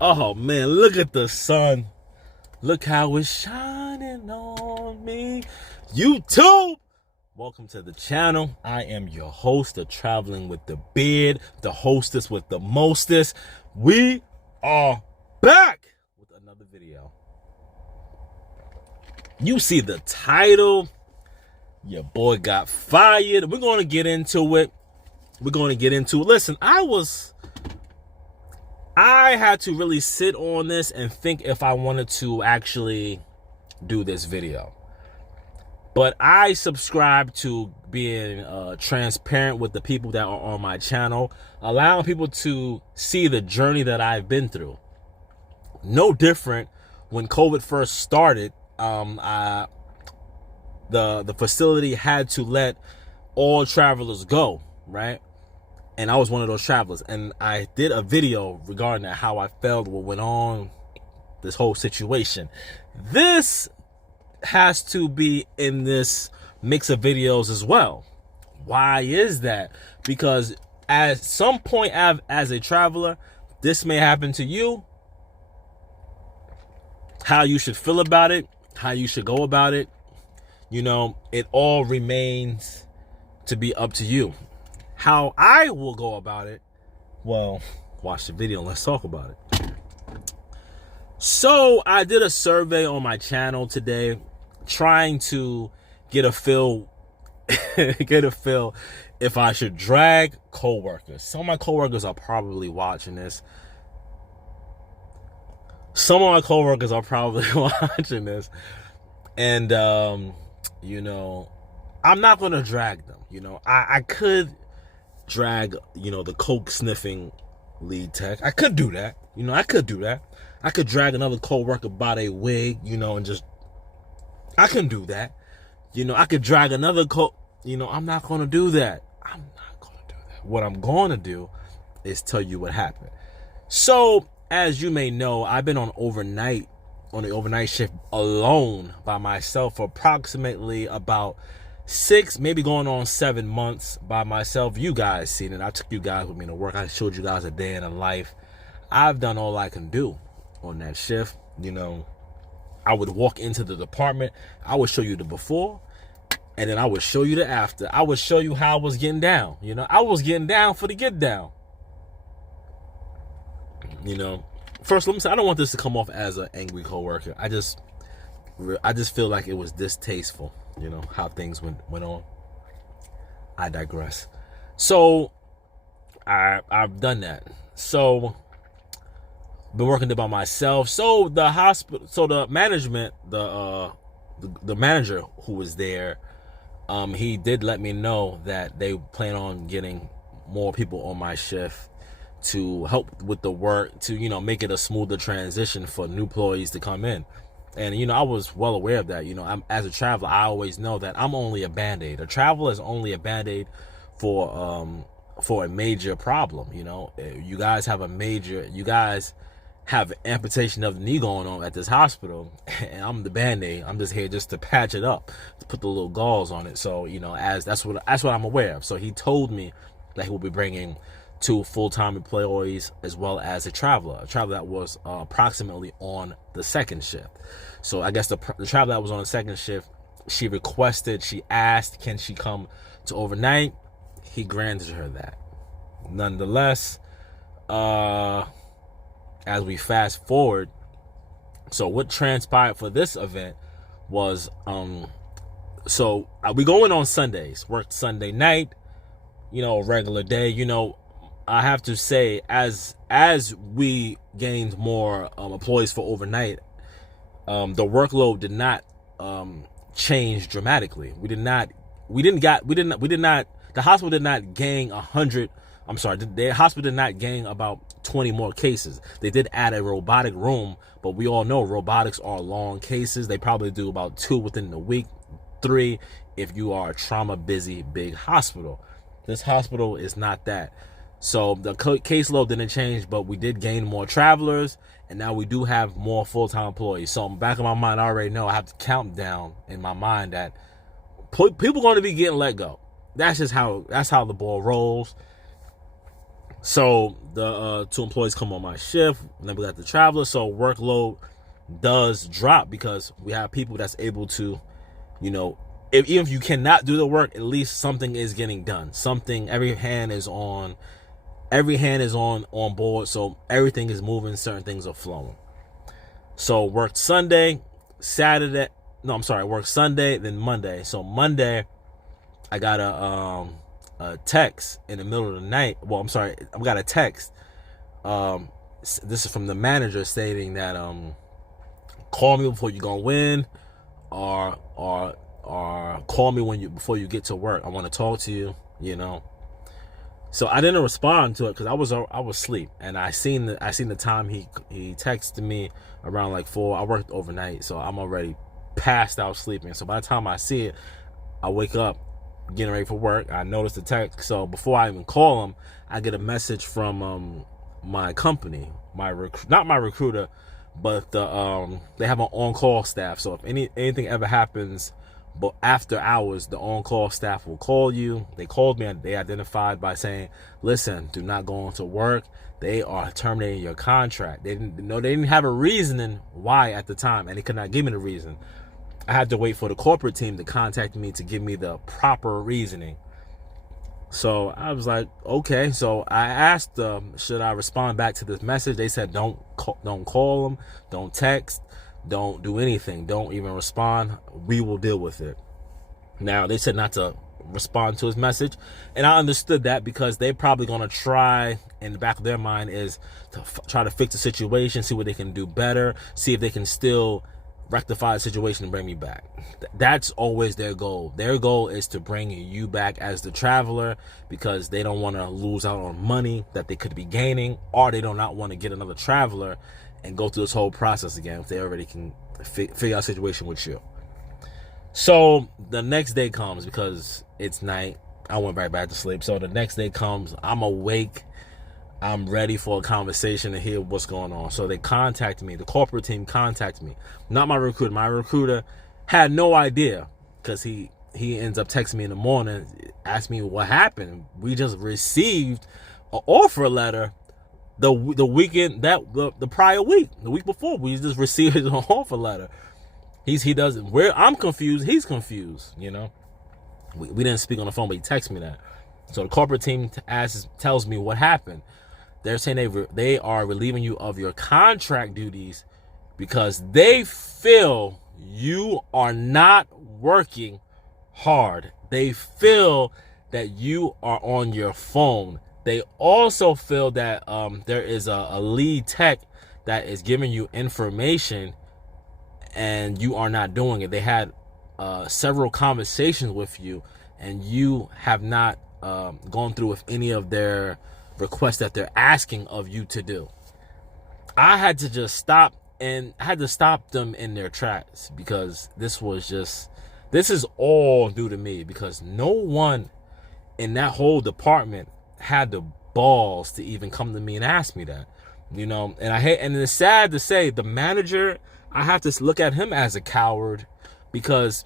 Oh man, look at the sun. Look how it's shining on me. YouTube! Welcome to the channel. I am your host of Traveling with the Beard, the hostess with the mostest. We are back with another video. You see the title. Your boy got fired. We're going to get into it. Listen, I had to really sit on this and think if I wanted to actually do this video. But I subscribe to being transparent with the people that are on my channel, allowing people to see the journey that I've been through. No different when COVID first started. The facility had to let all travelers go, right? And I was one of those travelers. And I did a video regarding that, how I felt, what went on, this whole situation. This has to be in this mix of videos as well. Why is that? Because at some point as a traveler, this may happen to you. How you should feel about it, how you should go about it, you know, it all remains to be up to you. How I will go about it, well, watch the video and let's talk about it. So I did a survey on my channel today, trying to get a feel if I should drag coworkers. Some of my coworkers are probably watching this. And you know, I'm not gonna drag them. You know, I could drag, you know, the coke sniffing lead tech. I could do that. You know, I could drag another coworker by their wig, you know, and just, I can do that. You know, I could drag another you know, I'm not gonna do that. What I'm gonna do is tell you what happened. So, as you may know, I've been on the overnight shift alone by myself for approximately about 6, maybe going on 7 months by myself. You guys seen it. I took you guys with me to work. I showed you guys a day in a life. I've done all I can do on that shift. You know, I would walk into the department. I would show you the before, and then I would show you the after. I would show you how I was getting down. You know, I was getting down for the get down. You know, first, let me say, I don't want this to come off as an angry coworker. I just feel like it was distasteful, you know, how things went on. I digress. So I've done that. So been working there by myself. So the hospital, so the management, the manager who was there, he did let me know that they plan on getting more people on my shift to help with the work, to, you know, make it a smoother transition for new employees to come in. And, you know, I was well aware of that. You know, as a traveler, I always know that I'm only a Band-Aid. A traveler is only a Band-Aid for a major problem. You know, you guys have amputation of the knee going on at this hospital, and I'm the Band-Aid. I'm just here just to patch it up, to put the little gauze on it. So, you know, that's what I'm aware of. So he told me that he will be bringing 2 full-time employees as well as a traveler that was approximately on the second shift. So I guess the traveler that was on the second shift, she asked, can she come to overnight? He granted her that. Nonetheless, as we fast forward, so what transpired for this event was, so we go in on Sundays, worked Sunday night, you know, a regular day. You know, I have to say, as we gained more employees for overnight, the workload did not change dramatically. The hospital did not gain 100. I'm sorry, the hospital did not gain about 20 more cases. They did add a robotic room, but we all know robotics are long cases. They probably do about 2 within the week, 3 if you are a trauma busy big hospital. This hospital is not that. So the caseload didn't change, but we did gain more travelers, and now we do have more full-time employees. So in the back of my mind, I already know I have to count down in my mind that people are going to be getting let go. That's the ball rolls. So the 2 employees come on my shift, and then we got the traveler. So workload does drop because we have people that's able to, you know, even if you cannot do the work, at least something is getting done. Something, every hand is on board, so everything is moving, certain things are flowing. So worked Sunday, Saturday, no, I'm sorry, worked Sunday, then Monday. So Monday, I got a text in the middle of the night. Well, I'm sorry, I got a text. This is from the manager stating that call me before you gonna win, or call me before you get to work. I want to talk to you. You know. So I didn't respond to it because I was asleep, and I seen the time he texted me around like 4. I worked overnight, so I'm already passed out sleeping. So by the time I see it, I wake up getting ready for work. I notice the text, so before I even call him, I get a message from my company, not my recruiter, but they have an on-call staff. So if anything ever happens, but after hours, the on-call staff will call you. They called me and they identified by saying, listen, do not go into work. They are terminating your contract. They didn't have a reasoning why at the time, and they could not give me the reason. I had to wait for the corporate team to contact me to give me the proper reasoning. So I was like, okay. So I asked them, should I respond back to this message? They said, don't call them, don't text, don't do anything, don't even respond. We will deal with it. Now, they said not to respond to his message, and I understood that because they're probably going to try, in the back of their mind, is to try to fix the situation, see what they can do better, see if they can still rectify the situation and bring me back. That's always their goal. Their goal is to bring you back as the traveler because they don't want to lose out on money that they could be gaining, or they do not want to get another traveler and go through this whole process again if they already can figure out a situation with you. So the next day comes, because it's night, I went right back to sleep. So the next day comes, I'm awake, I'm ready for a conversation to hear what's going on. So they contact me, the corporate team contacted me, not my recruiter. My recruiter had no idea because he ends up texting me in the morning, asked me what happened. We just received an offer letter the weekend, the prior week, the week before. We just received an offer letter. He doesn't. I'm confused. He's confused. You know, we didn't speak on the phone, but he texted me that. So the corporate team tells me what happened. They're saying they are relieving you of your contract duties because they feel you are not working hard. They feel that you are on your phone. They also feel that there is a lead tech that is giving you information and you are not doing it. They had several conversations with you and you have not gone through with any of their requests that they're asking of you to do. I had to just stop, and I had to stop them in their tracks because this is all new to me, because no one in that whole department had the balls to even come to me and ask me that, you know. And it's sad to say, the manager, I have to look at him as a coward, because,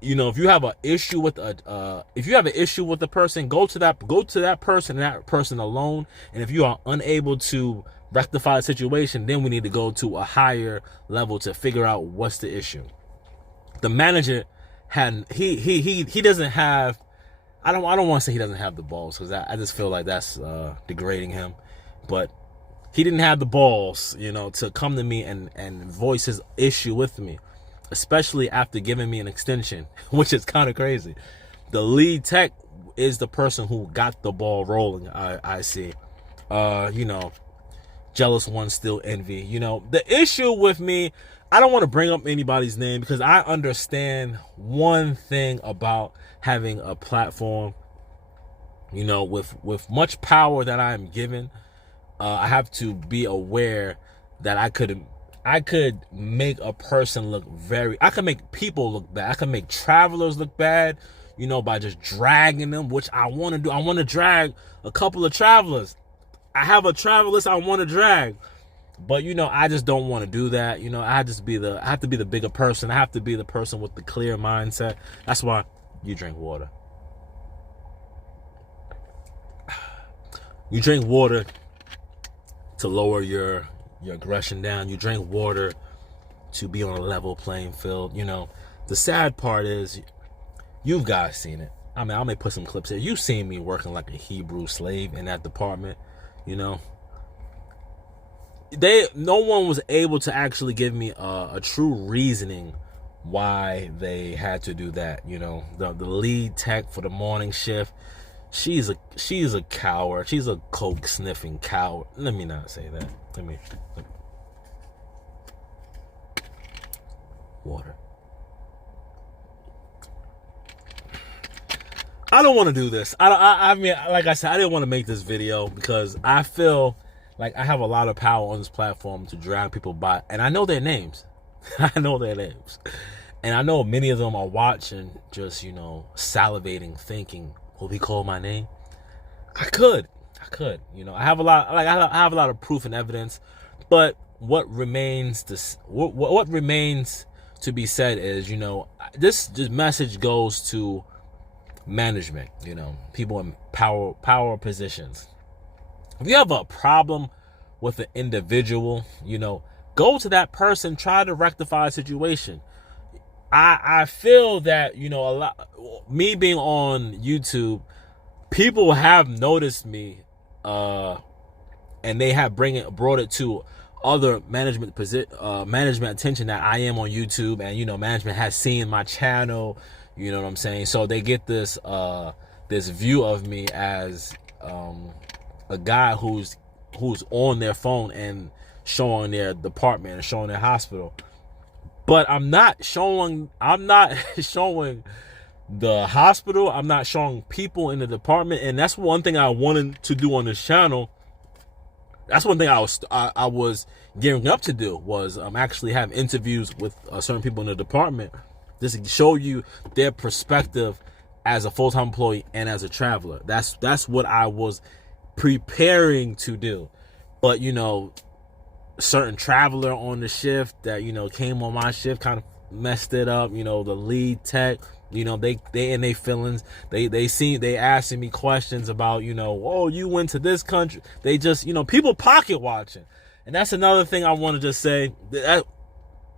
you know, if you have an issue with the person, go to that person and that person alone. And if you are unable to rectify the situation, then we need to go to a higher level to figure out what's the issue. The manager he doesn't have, I don't want to say he doesn't have the balls, because I just feel like that's degrading him, but he didn't have the balls, you know, to come to me and voice his issue with me, especially after giving me an extension, which is kind of crazy. The lead tech is the person who got the ball rolling. I see. You know, jealous ones still envy. You know, the issue with me, I don't want to bring up anybody's name, because I understand one thing about having a platform, you know, with much power that I am given. I have to be aware that I could make a person look I could make people look bad. I could make travelers look bad, you know, by just dragging them, which I want to do. I want to drag a couple of travelers. I have a travel list I want to drag, but, you know, I just don't want to do that. You know, I have to be the bigger person. I have to be the person with the clear mindset. That's why you drink water. You drink water to lower your aggression down. You drink water to be on a level playing field. You know, the sad part is, you guys seen it. I mean, I may put some clips here. You've seen me working like a Hebrew slave in that department. You know, no one was able to actually give me a true reasoning why they had to do that. You know, the lead tech for the morning shift, she's a coward. She's a coke sniffing coward. Let me not say that. Let me water. I don't want to do this. I mean, like I said, I didn't want to make this video because I feel like I have a lot of power on this platform to drag people by, and I know their names. I know their names, and I know many of them are watching, just, you know, salivating, thinking, "Will he call my name?" I could, you know. I have a lot of proof and evidence, but what remains to be said is, you know, this message goes to management, you know, people in power positions. If you have a problem with an individual, you know, go to that person, try to rectify a situation. I feel that, you know, me being on YouTube, people have noticed me, and they have brought it to other management attention that I am on YouTube, and, you know, management has seen my channel. You know what I'm saying? So they get this view of me as a guy who's on their phone and showing their department and showing their hospital. But I'm not showing the hospital. I'm not showing people in the department. And that's one thing I wanted to do on this channel. That's one thing I was gearing up to do, was actually have interviews with certain people in the department, just to show you their perspective as a full-time employee and as a traveler. That's what I was preparing to do. But, you know, certain traveler on the shift that, you know, came on my shift kind of messed it up. You know, the lead tech, you know, they in their feelings. They asking me questions about, you know, oh, you went to this country. They just, you know, people pocket watching. And that's another thing I want to just say.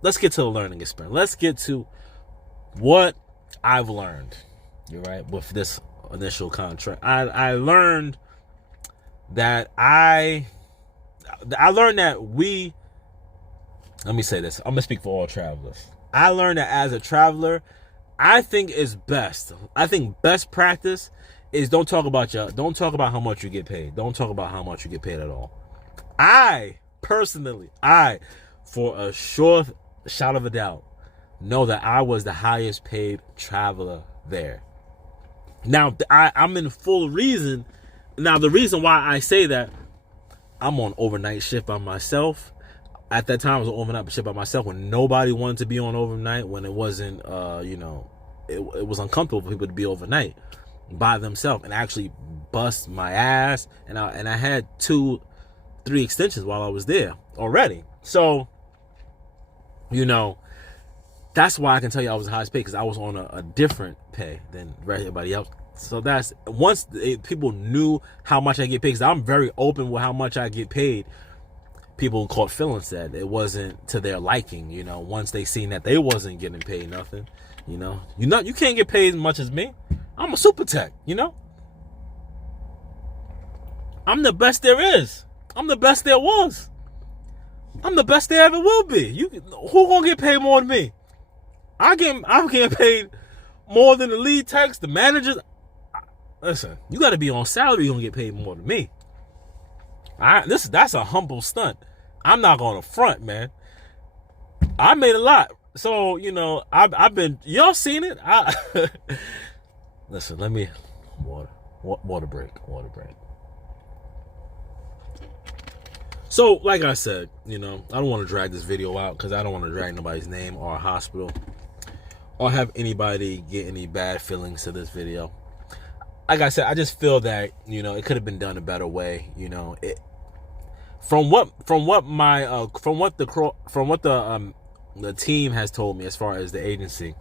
Let's get to the learning experience. Let's get to what I've learned, you're right, with this initial contract. I learned that let me say this. I'm gonna speak for all travelers. I learned that as a traveler, I think best practice is don't talk about how much you get paid. Don't talk about how much you get paid at all. I personally, for a short shot of a doubt, know that I was the highest paid traveler there. Now, I'm in full reason. Now, the reason why I say that, I'm on overnight shift by myself. At that time, I was on overnight shift by myself when nobody wanted to be on overnight, when it wasn't, you know, it was uncomfortable for people to be overnight by themselves, and actually bust my ass. And I had 2-3 extensions while I was there already. So, you know, that's why I can tell you I was the highest paid, because I was on a different pay than everybody else. So that's, once people knew how much I get paid, because I'm very open with how much I get paid, people caught feelings that it wasn't to their liking. You know, once they seen that they wasn't getting paid nothing, you know, you can't get paid as much as me. I'm a super tech, you know. I'm the best there is. I'm the best there was. I'm the best there ever will be. Who gonna get paid more than me? I'm getting paid more than the lead techs, the managers. Listen, you got to be on salary. You're gonna get paid more than me. That's a humble stunt. I'm not gonna front, man. I made a lot, so, you know, I've been. Y'all seen it? Listen, let me water break. So, like I said, you know, I don't want to drag this video out because I don't want to drag nobody's name or a hospital or have anybody get any bad feelings to this video. Like I said, I just feel that, you know, it could have been done a better way. You know, from what the team has told me, as far as the agency,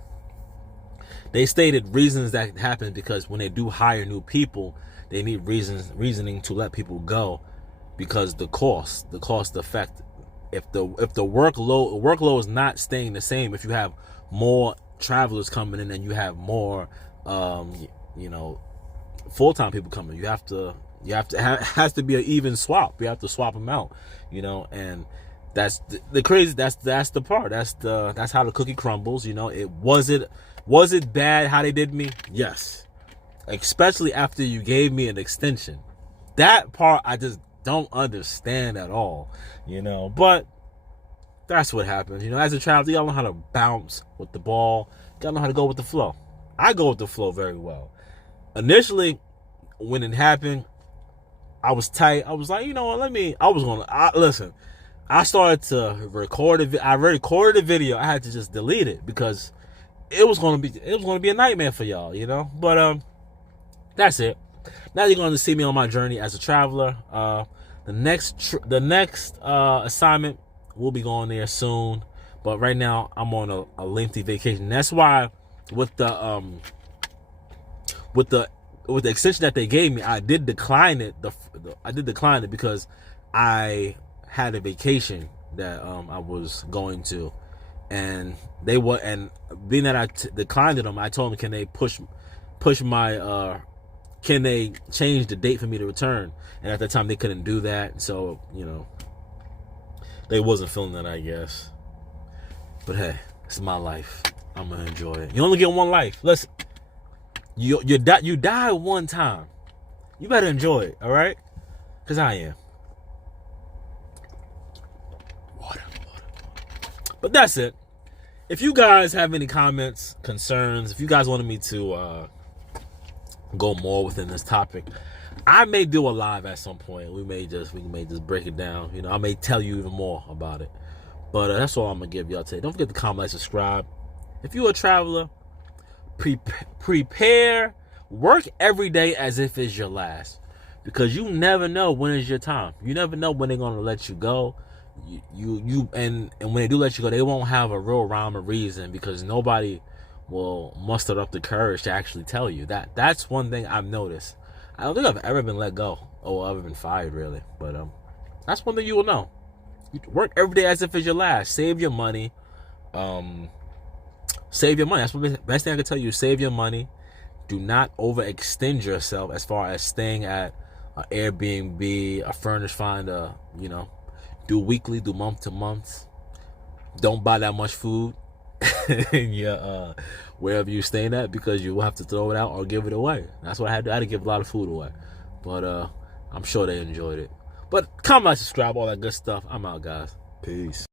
they stated reasons that happened because when they do hire new people, they need reasoning to let people go, because the cost effect. If the workload is not staying the same, if you have more travelers coming in and you have more full-time people coming, has to be an even swap. You have to swap them out, and that's the crazy. That's the part. That's how the cookie crumbles. It was it bad how they did me? Yes, especially after you gave me an extension. That part I just don't understand at all. But that's what happens. As a traveler, you gotta know how to bounce with the ball. You gotta know how to go with the flow. I go with the flow very well. Initially, when it happened, I was tight. I was like, you know what? Listen. I started to record it. I recorded a video. I had to just delete it because it was gonna be a nightmare for y'all, But that's it. Now you're going to see me on my journey as a traveler. The next assignment, we'll be going there soon. But right now, I'm on a lengthy vacation. That's why with the extension that they gave me, I did decline it. I did decline it because I had a vacation that I was going to, and being that I declined them, I told them, can they push my can they change the date for me to return? And at that time they couldn't do that, so they wasn't feeling that, I guess. But hey, it's my life. I'm gonna enjoy it. You only get one life. Listen, you die one time. You better enjoy it, all right? Because I am. Water. But that's it. If you guys have any comments, concerns, if you guys wanted me to go more within this topic, I may do a live at some point. We may just break it down. I may tell you even more about it. But that's all I'm gonna give y'all today. Don't forget to comment, like, subscribe. If you're a traveler, prepare. Work every day as if it's your last, because you never know when is your time. You never know when they're gonna let you go. And when they do let you go, they won't have a real rhyme or reason, because nobody will muster up the courage to actually tell you. That's one thing I've noticed. I don't think I've ever been let go or ever been fired, really. But that's one thing you will know. You work every day as if it's your last. Save your money. Save your money. That's the best thing I can tell you. Save your money. Do not overextend yourself as far as staying at an Airbnb, a furnished finder. Do weekly, do month to month. Don't buy that much food in your wherever you're staying at, because you will have to throw it out or give it away. That's what I had to. I had to give a lot of food away, but I'm sure they enjoyed it. But comment, subscribe, all that good stuff. I'm out, guys. Peace.